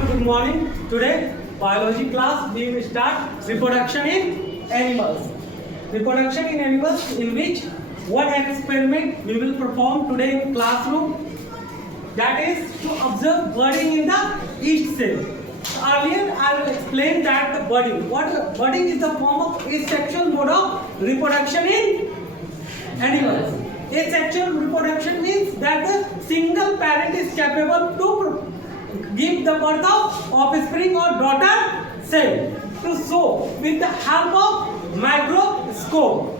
everyone, good morning. Today, biology class, we will start reproduction in animals. Reproduction in animals, in which one experiment we will perform today in classroom. That is to observe budding in the yeast cell. Earlier, I will explain that the budding. Budding is the form of asexual mode of reproduction in animals. Asexual reproduction means that the single parent is capable to give the birth of offspring or daughter cell to show with the help of microscope.